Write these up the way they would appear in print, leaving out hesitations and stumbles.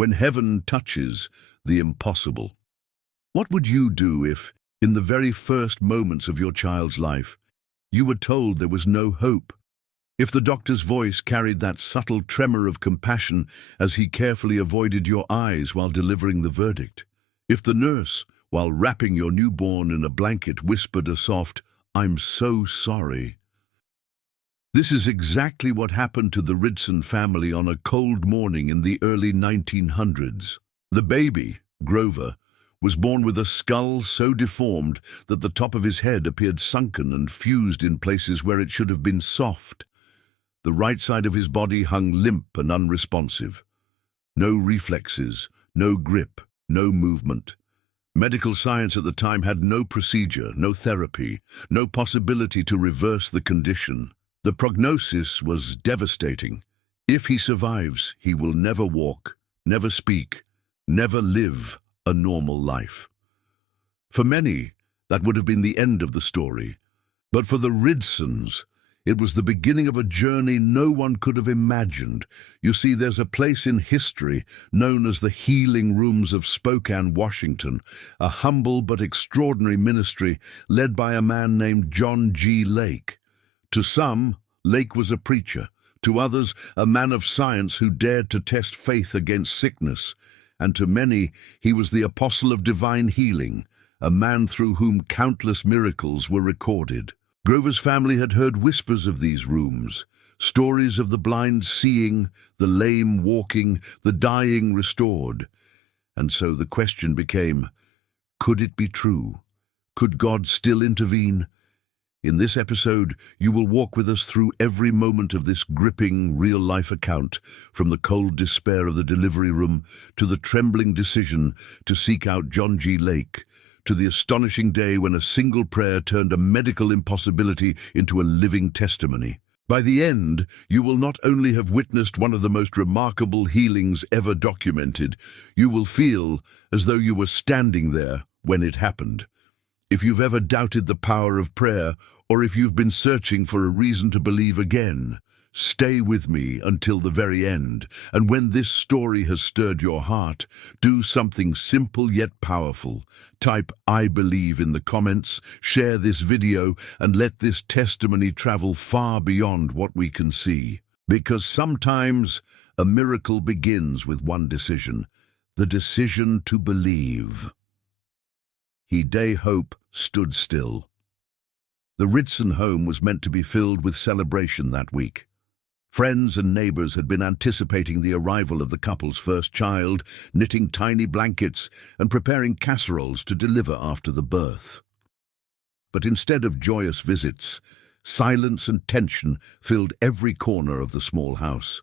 when heaven touches the impossible. What would you do if, in the very first moments of your child's life, you were told there was no hope? If the doctor's voice carried that subtle tremor of compassion as he carefully avoided your eyes while delivering the verdict? If the nurse, while wrapping your newborn in a blanket, whispered a soft, "I'm so sorry"? This is exactly what happened to the Ridson family on a cold morning in the early 1900s. The baby, Grover, was born with a skull so deformed that the top of his head appeared sunken and fused in places where it should have been soft. The right side of his body hung limp and unresponsive. No reflexes, no grip, no movement. Medical science at the time had no procedure, no therapy, no possibility to reverse the condition. The prognosis was devastating. If he survives, he will never walk, never speak, never live a normal life. For many, that would have been the end of the story. But for the Ridsons, it was the beginning of a journey no one could have imagined. You see, there's a place in history known as the Healing Rooms of Spokane, Washington, a humble but extraordinary ministry led by a man named Jhon G. To some, Lake was a preacher. To others, a man of science who dared to test faith against sickness. And to many, he was the apostle of divine healing, a man through whom countless miracles were recorded. Grover's family had heard whispers of these rooms, stories of the blind seeing, the lame walking, the dying restored. And so the question became, could it be true? Could God still intervene? In this episode, you will walk with us through every moment of this gripping, real-life account, from the cold despair of the delivery room to the trembling decision to seek out Jhon G. to the astonishing day when a single prayer turned a medical impossibility into a living testimony. By the end, you will not only have witnessed one of the most remarkable healings ever documented, you will feel as though you were standing there when it happened. If you've ever doubted the power of prayer, or if you've been searching for a reason to believe again, stay with me until the very end. And when this story has stirred your heart, do something simple yet powerful. Type "I believe" in the comments, share this video, and let this testimony travel far beyond what we can see. Because sometimes a miracle begins with one decision, the decision to believe. Day hope stood still. The Ridson home was meant to be filled with celebration that week. Friends and neighbors had been anticipating the arrival of the couple's first child, knitting tiny blankets and preparing casseroles to deliver after the birth. But instead of joyous visits, silence and tension filled every corner of the small house.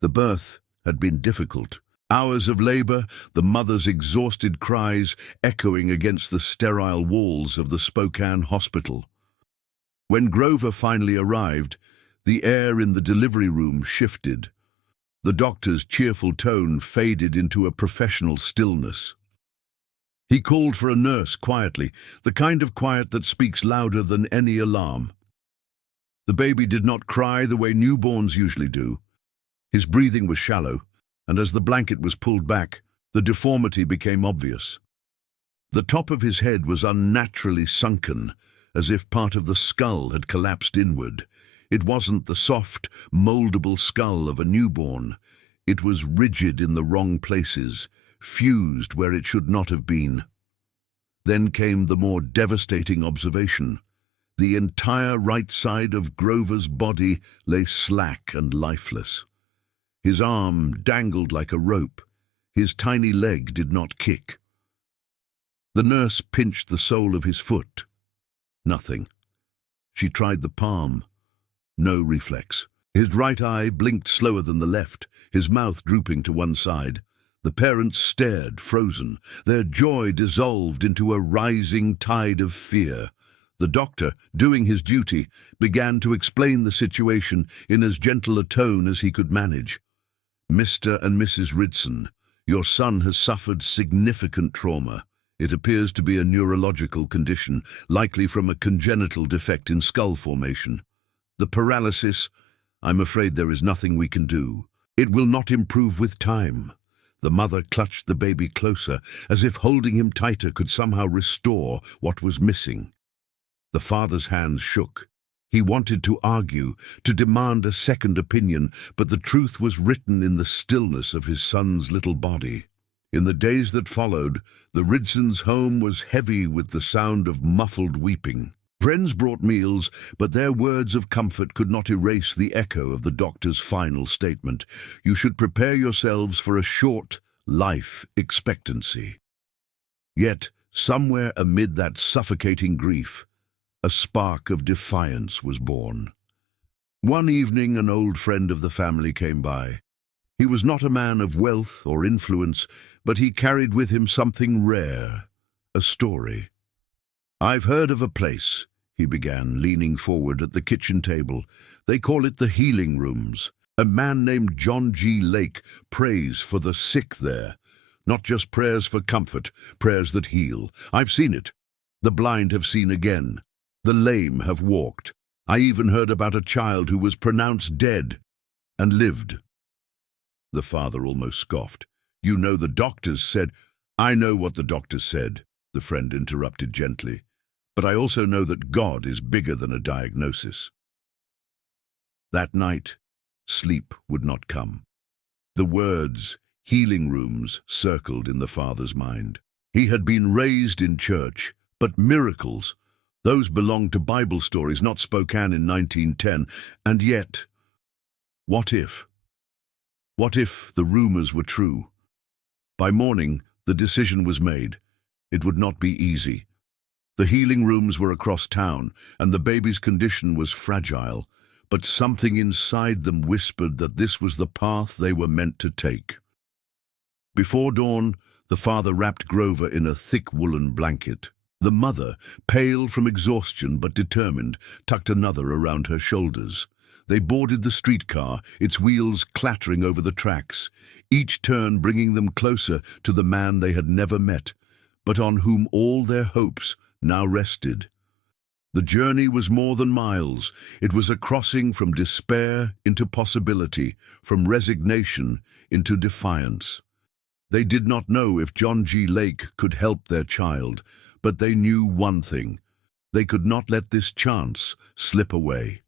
The birth had been difficult. Hours of labor, the mother's exhausted cries echoing against the sterile walls of the Spokane hospital. When Grover finally arrived, the air in the delivery room shifted. The doctor's cheerful tone faded into a professional stillness. He called for a nurse quietly, the kind of quiet that speaks louder than any alarm. The baby did not cry the way newborns usually do. His breathing was shallow, and as the blanket was pulled back, the deformity became obvious. The top of his head was unnaturally sunken, as if part of the skull had collapsed inward. It wasn't the soft, moldable skull of a newborn. It was rigid in the wrong places, fused where it should not have been. Then came the more devastating observation. The entire right side of Grover's body lay slack and lifeless. His arm dangled like a rope. His tiny leg did not kick. The nurse pinched the sole of his foot. Nothing. She tried the palm. No reflex. His right eye blinked slower than the left, his mouth drooping to one side. The parents stared, frozen. Their joy dissolved into a rising tide of fear. The doctor, doing his duty, began to explain the situation in as gentle a tone as he could manage. "Mr. and Mrs. Ridson, your son has suffered significant trauma. It appears to be a neurological condition, likely from a congenital defect in skull formation. The paralysis, I'm afraid there is nothing we can do. It will not improve with time. The mother clutched the baby closer, as if holding him tighter could somehow restore what was missing. The father's hands shook. He wanted to argue, to demand a second opinion, but the truth was written in the stillness of his son's little body. In the days that followed, the Ridsons' home was heavy with the sound of muffled weeping. Friends brought meals, but their words of comfort could not erase the echo of the doctor's final statement. You should prepare yourselves for a short life expectancy. Yet, somewhere amid that suffocating grief, a spark of defiance was born. One evening, an old friend of the family came by. He was not a man of wealth or influence, but he carried with him something rare, a story. "I've heard of a place," he began, leaning forward at the kitchen table. "They call it the healing rooms. A man named Jhon G prays for the sick there. Not just prayers for comfort, prayers that heal. I've seen it. The blind have seen again. The lame have walked. I even heard about a child who was pronounced dead and lived." The father almost scoffed. "You know the doctors said—" "I know what the doctors said," the friend interrupted gently. "But I also know that God is bigger than a diagnosis." That night, sleep would not come. The words, healing rooms, circled in the father's mind. He had been raised in church, but miracles, those belonged to Bible stories, not Spokane in 1910. And yet, what if? What if the rumors were true? By morning, the decision was made. It would not be easy. The healing rooms were across town, and the baby's condition was fragile, but something inside them whispered that this was the path they were meant to take. Before dawn, the father wrapped Grover in a thick woolen blanket. The mother, pale from exhaustion but determined, tucked another around her shoulders. They boarded the streetcar, its wheels clattering over the tracks, each turn bringing them closer to the man they had never met, but on whom all their hopes now rested. The journey was more than miles. It was a crossing from despair into possibility, from resignation into defiance. They did not know if Jhon G could help their child, but they knew one thing: they could not let this chance slip away.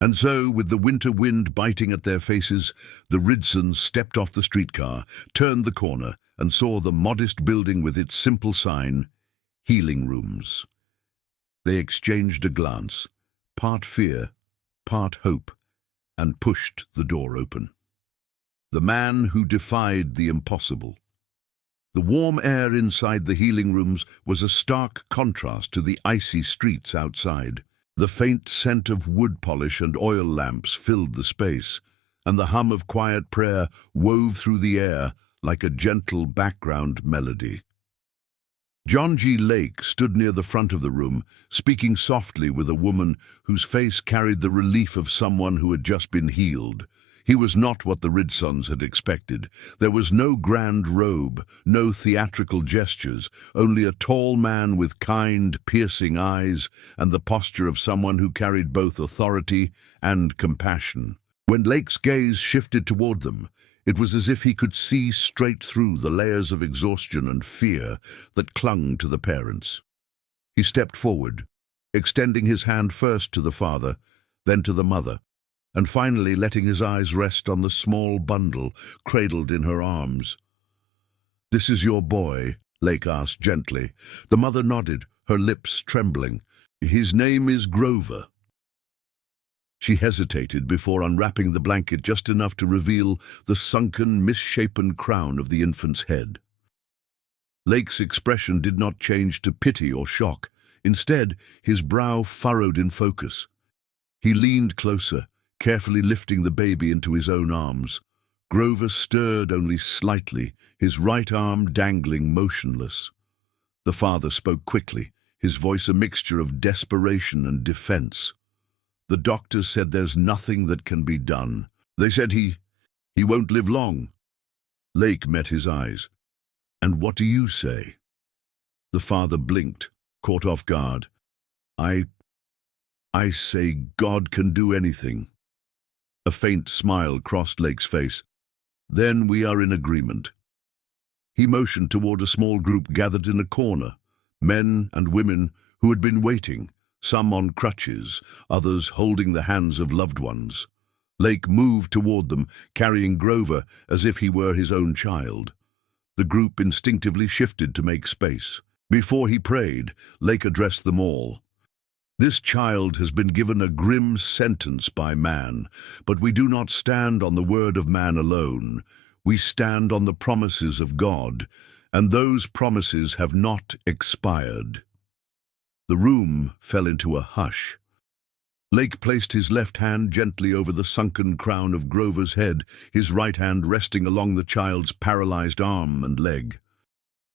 And so, with the winter wind biting at their faces, the Ridsons stepped off the streetcar, turned the corner, and saw the modest building with its simple sign, Healing Rooms. They exchanged a glance, part fear, part hope, and pushed the door open. The man who defied the impossible. The warm air inside the healing rooms was a stark contrast to the icy streets outside. The faint scent of wood polish and oil lamps filled the space, and the hum of quiet prayer wove through the air like a gentle background melody. Jhon G stood near the front of the room, speaking softly with a woman whose face carried the relief of someone who had just been healed. He was not what the Ridsons had expected. There was no grand robe, no theatrical gestures, only a tall man with kind, piercing eyes and the posture of someone who carried both authority and compassion. When Lake's gaze shifted toward them, it was as if he could see straight through the layers of exhaustion and fear that clung to the parents. He stepped forward, extending his hand first to the father, then to the mother, and finally letting his eyes rest on the small bundle cradled in her arms. "This is your boy?" Lake asked gently. The mother nodded, her lips trembling. "His name is Grover." She hesitated before unwrapping the blanket just enough to reveal the sunken, misshapen crown of the infant's head. Lake's expression did not change to pity or shock. Instead, his brow furrowed in focus. He leaned closer, carefully lifting the baby into his own arms. Grover stirred only slightly, his right arm dangling motionless. The father spoke quickly, his voice a mixture of desperation and defense. "The doctors said there's nothing that can be done. They said he won't live long." Lake met his eyes. "And what do you say?" The father blinked, caught off guard. I say God can do anything." A faint smile crossed Lake's face. "Then we are in agreement." He motioned toward a small group gathered in a corner, men and women who had been waiting, some on crutches, others holding the hands of loved ones. Lake moved toward them, carrying Grover as if he were his own child. The group instinctively shifted to make space. Before he prayed, Lake addressed them all. "This child has been given a grim sentence by man, but we do not stand on the word of man alone. We stand on the promises of God, and those promises have not expired." The room fell into a hush. Lake placed his left hand gently over the sunken crown of Grover's head, his right hand resting along the child's paralyzed arm and leg.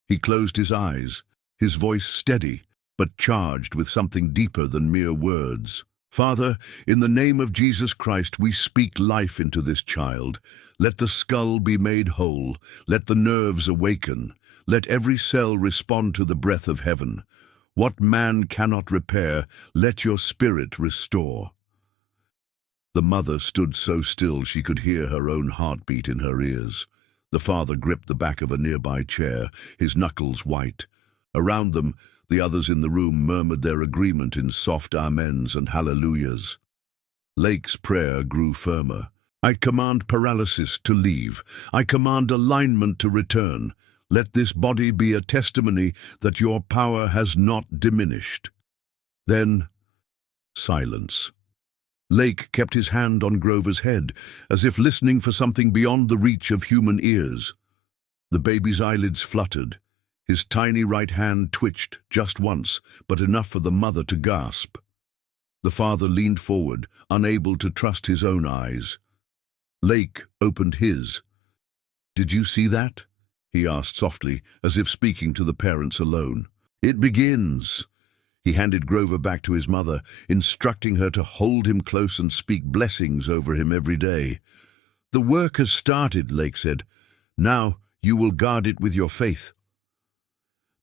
He closed his eyes, his voice steady, but charged with something deeper than mere words. "Father, in the name of Jesus Christ, we speak life into this child. Let the skull be made whole. Let the nerves awaken. Let every cell respond to the breath of heaven. What man cannot repair, let your spirit restore." The mother stood so still she could hear her own heartbeat in her ears. The father gripped the back of a nearby chair, his knuckles white. Around them, the others in the room murmured their agreement in soft amens and hallelujahs. Lake's prayer grew firmer. "I command paralysis to leave. I command alignment to return. Let this body be a testimony that your power has not diminished." Then, silence. Lake kept his hand on Grover's head, as if listening for something beyond the reach of human ears. The baby's eyelids fluttered. His tiny right hand twitched just once, but enough for the mother to gasp. The father leaned forward, unable to trust his own eyes. Lake opened his. "Did you see that?" he asked softly, as if speaking to the parents alone. "It begins." He handed Grover back to his mother, instructing her to hold him close and speak blessings over him every day. "The work has started," Lake said. "Now you will guard it with your faith."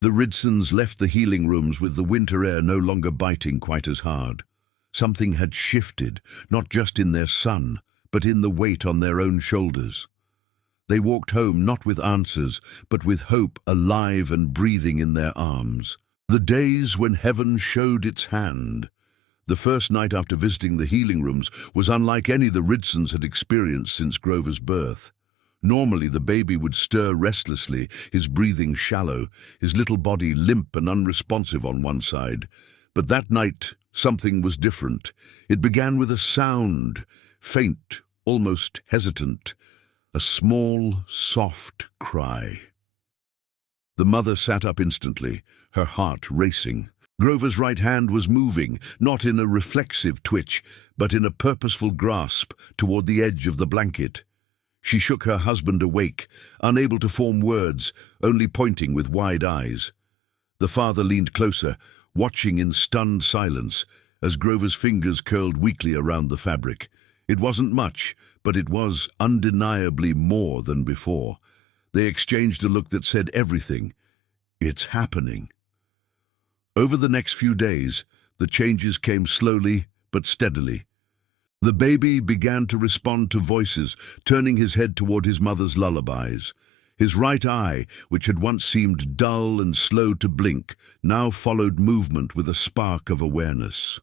The Ridsons left the healing rooms with the winter air no longer biting quite as hard. Something had shifted, not just in their son, but in the weight on their own shoulders. They walked home not with answers, but with hope alive and breathing in their arms. The days when heaven showed its hand. The first night after visiting the healing rooms was unlike any the Ridsons had experienced since Grover's birth. Normally the baby would stir restlessly, his breathing shallow, his little body limp and unresponsive on one side. But that night something was different. It began with a sound, faint, almost hesitant. A small, soft cry. The mother sat up instantly, her heart racing. Grover's right hand was moving, not in a reflexive twitch, but in a purposeful grasp toward the edge of the blanket. She shook her husband awake, unable to form words, only pointing with wide eyes. The father leaned closer, watching in stunned silence, as Grover's fingers curled weakly around the fabric. It wasn't much, but it was undeniably more than before. They exchanged a look that said everything. It's happening. Over the next few days, the changes came slowly but steadily. The baby began to respond to voices, turning his head toward his mother's lullabies. His right eye, which had once seemed dull and slow to blink, now followed movement with a spark of awareness.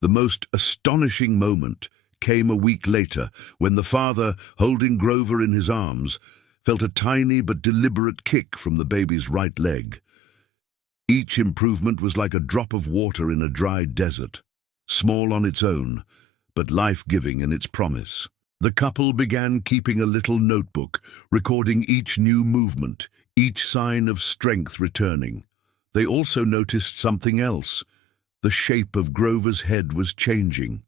The most astonishing moment came a week later, when the father, holding Grover in his arms, felt a tiny but deliberate kick from the baby's right leg. Each improvement was like a drop of water in a dry desert, small on its own, but life-giving in its promise. The couple began keeping a little notebook, recording each new movement, each sign of strength returning. They also noticed something else. The shape of Grover's head was changing.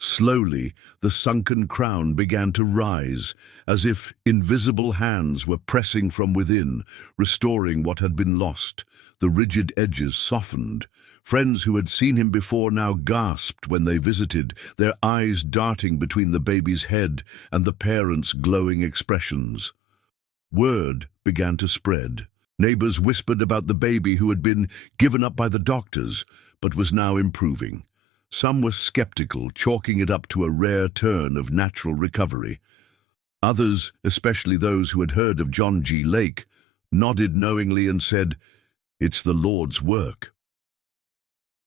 Slowly, the sunken crown began to rise, as if invisible hands were pressing from within, restoring what had been lost. The rigid edges softened. Friends who had seen him before now gasped when they visited, their eyes darting between the baby's head and the parents' glowing expressions. Word began to spread. Neighbors whispered about the baby who had been given up by the doctors, but was now improving. Some were skeptical, chalking it up to a rare turn of natural recovery. Others, especially those who had heard of Jhon G. Lake, nodded knowingly and said, "It's the Lord's work."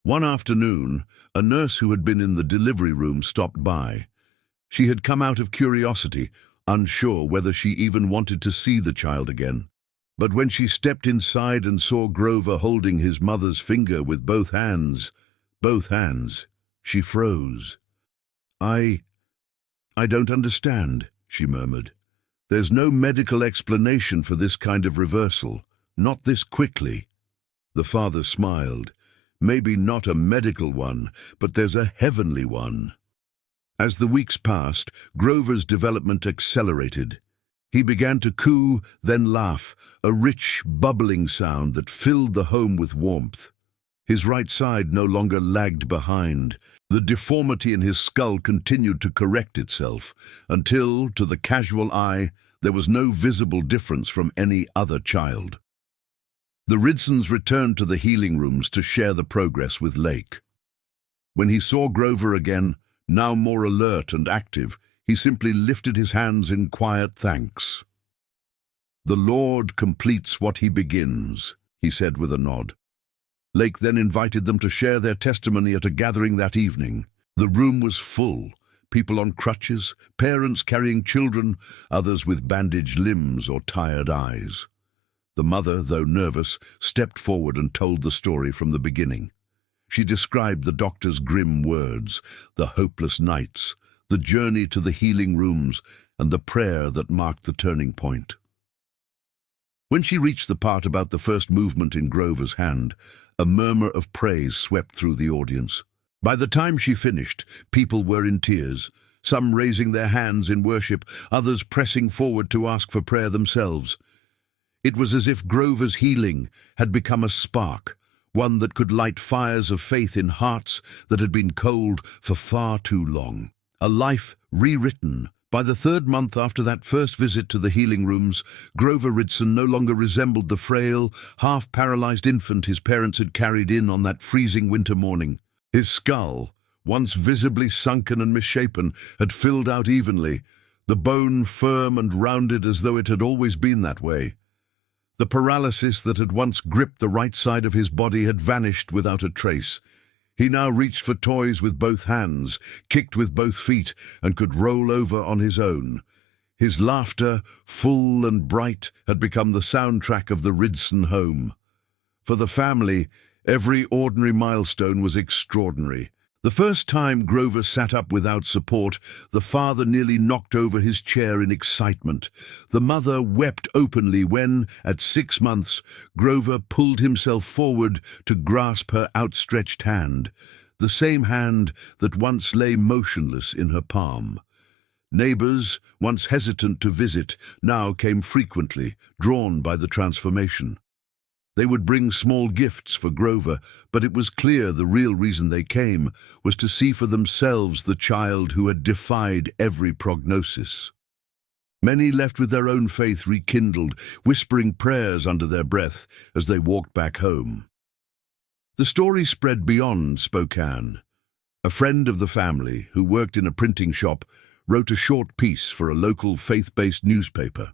One afternoon, a nurse who had been in the delivery room stopped by. She had come out of curiosity, unsure whether she even wanted to see the child again. But when she stepped inside and saw Grover holding his mother's finger with both hands, she froze. I don't understand," she murmured. "There's no medical explanation for this kind of reversal, not this quickly." The father smiled. "Maybe not a medical one, but there's a heavenly one." As the weeks passed, Grover's development accelerated. He began to coo, then laugh, a rich, bubbling sound that filled the home with warmth. His right side no longer lagged behind. The deformity in his skull continued to correct itself, until, to the casual eye, there was no visible difference from any other child. The Ridsons returned to the healing rooms to share the progress with Lake. When he saw Grover again, now more alert and active, he simply lifted his hands in quiet thanks. "The Lord completes what he begins," he said with a nod. Lake then invited them to share their testimony at a gathering that evening. The room was full, people on crutches, parents carrying children, others with bandaged limbs or tired eyes. The mother, though nervous, stepped forward and told the story from the beginning. She described the doctor's grim words, the hopeless nights, the journey to the healing rooms, and the prayer that marked the turning point. When she reached the part about the first movement in Grover's hand, a murmur of praise swept through the audience. By the time she finished, people were in tears, some raising their hands in worship, others pressing forward to ask for prayer themselves. It was as if Grover's healing had become a spark, one that could light fires of faith in hearts that had been cold for far too long. A life rewritten. By the third month after that first visit to the healing rooms, Grover Ridson no longer resembled the frail, half-paralyzed infant his parents had carried in on that freezing winter morning. His skull, once visibly sunken and misshapen, had filled out evenly, the bone firm and rounded as though it had always been that way. The paralysis that had once gripped the right side of his body had vanished without a trace. He now reached for toys with both hands, kicked with both feet, and could roll over on his own. His laughter, full and bright, had become the soundtrack of the Ridson home. For the family, every ordinary milestone was extraordinary. The first time Grover sat up without support, the father nearly knocked over his chair in excitement. The mother wept openly when, at 6 months, Grover pulled himself forward to grasp her outstretched hand, the same hand that once lay motionless in her palm. Neighbors, once hesitant to visit, now came frequently, drawn by the transformation. They would bring small gifts for Grover, but it was clear the real reason they came was to see for themselves the child who had defied every prognosis. Many left with their own faith rekindled, whispering prayers under their breath as they walked back home. The story spread beyond Spokane. A friend of the family, who worked in a printing shop, wrote a short piece for a local faith-based newspaper.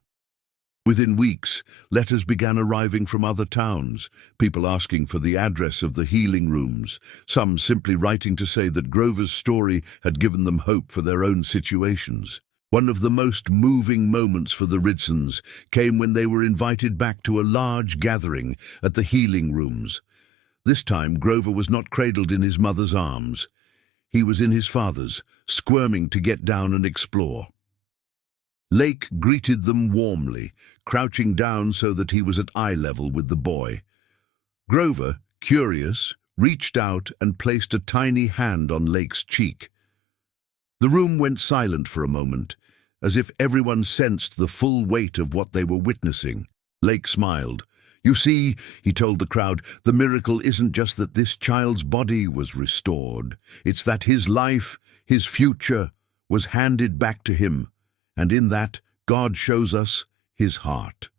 Within weeks, letters began arriving from other towns, people asking for the address of the healing rooms, some simply writing to say that Grover's story had given them hope for their own situations. One of the most moving moments for the Ridsons came when they were invited back to a large gathering at the healing rooms. This time, Grover was not cradled in his mother's arms. He was in his father's, squirming to get down and explore. Lake greeted them warmly, crouching down so that he was at eye level with the boy. Grover, curious, reached out and placed a tiny hand on Lake's cheek. The room went silent for a moment, as if everyone sensed the full weight of what they were witnessing. Lake smiled. "You see," he told the crowd, "the miracle isn't just that this child's body was restored. It's that his life, his future, was handed back to him. And in that, God shows us his heart."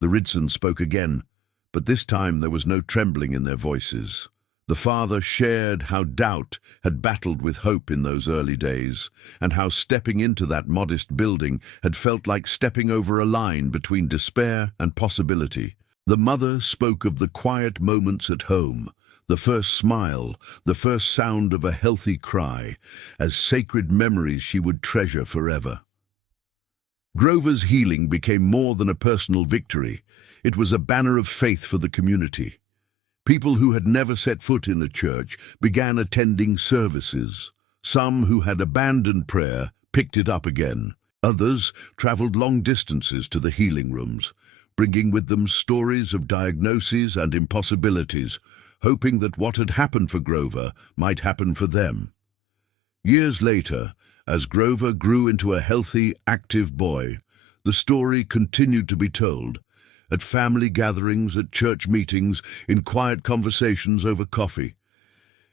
The Ridsons spoke again, but this time there was no trembling in their voices. The father shared how doubt had battled with hope in those early days, and how stepping into that modest building had felt like stepping over a line between despair and possibility. The mother spoke of the quiet moments at home, the first smile, the first sound of a healthy cry, as sacred memories she would treasure forever. Grover's healing became more than a personal victory. It was a banner of faith for the community. People who had never set foot in a church began attending services. Some who had abandoned prayer picked it up again. Others traveled long distances to the healing rooms, bringing with them stories of diagnoses and impossibilities, hoping that what had happened for Grover might happen for them. Years later, as Grover grew into a healthy, active boy, the story continued to be told. At family gatherings, at church meetings, in quiet conversations over coffee.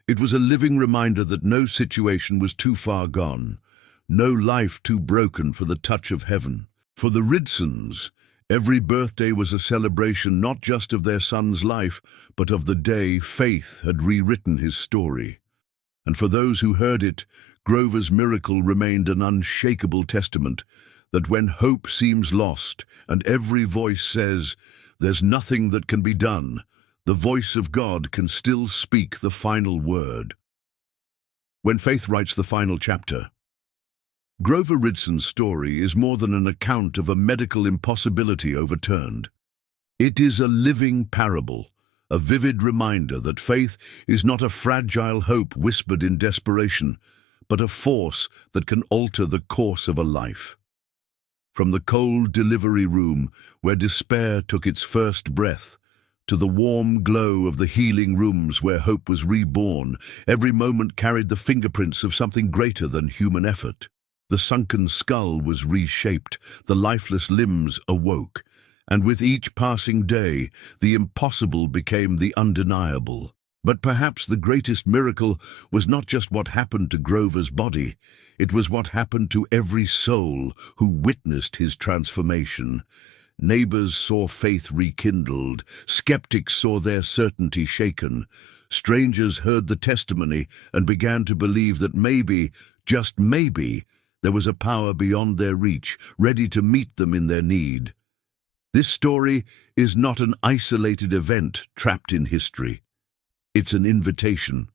It was a living reminder that no situation was too far gone, no life too broken for the touch of heaven. For the Ridsons, every birthday was a celebration not just of their son's life, but of the day faith had rewritten his story. And for those who heard it, Grover's miracle remained an unshakable testament that when hope seems lost and every voice says, "There's nothing that can be done," the voice of God can still speak the final word. When faith writes the final chapter. Grover Ridson's story is more than an account of a medical impossibility overturned. It is a living parable, a vivid reminder that faith is not a fragile hope whispered in desperation, but a force that can alter the course of a life. From the cold delivery room where despair took its first breath, to the warm glow of the healing rooms where hope was reborn, every moment carried the fingerprints of something greater than human effort. The sunken skull was reshaped, the lifeless limbs awoke, and with each passing day, the impossible became the undeniable. But perhaps the greatest miracle was not just what happened to Grover's body, it was what happened to every soul who witnessed his transformation. Neighbors saw faith rekindled, skeptics saw their certainty shaken, strangers heard the testimony and began to believe that maybe, just maybe, there was a power beyond their reach, ready to meet them in their need. This story is not an isolated event trapped in history. It's an invitation.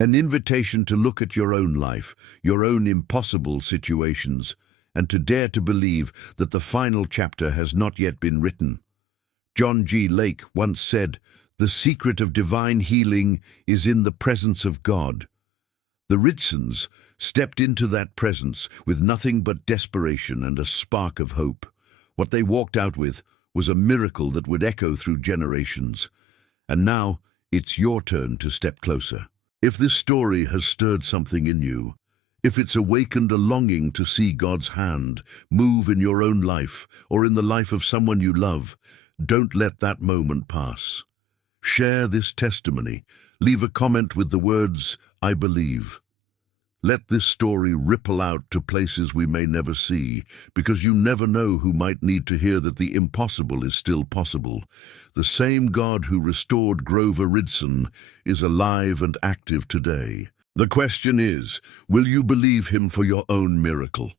An invitation to look at your own life, your own impossible situations, and to dare to believe that the final chapter has not yet been written. Jhon G. once said, "The secret of divine healing is in the presence of God." The Ridsons stepped into that presence with nothing but desperation and a spark of hope. What they walked out with was a miracle that would echo through generations. And now, it's your turn to step closer. If this story has stirred something in you, if it's awakened a longing to see God's hand move in your own life or in the life of someone you love, don't let that moment pass. Share this testimony. Leave a comment with the words, "I believe." Let this story ripple out to places we may never see, because you never know who might need to hear that the impossible is still possible. The same God who restored Grover Ridson is alive and active today. The question is, will you believe him for your own miracle?